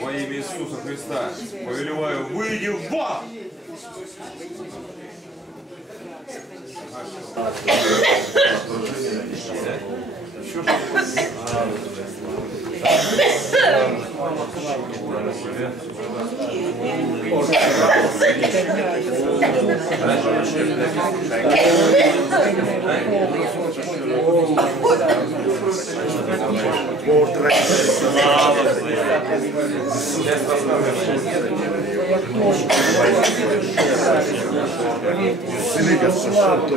Во имя Иисуса Христа повелеваю, выйди вон! Слава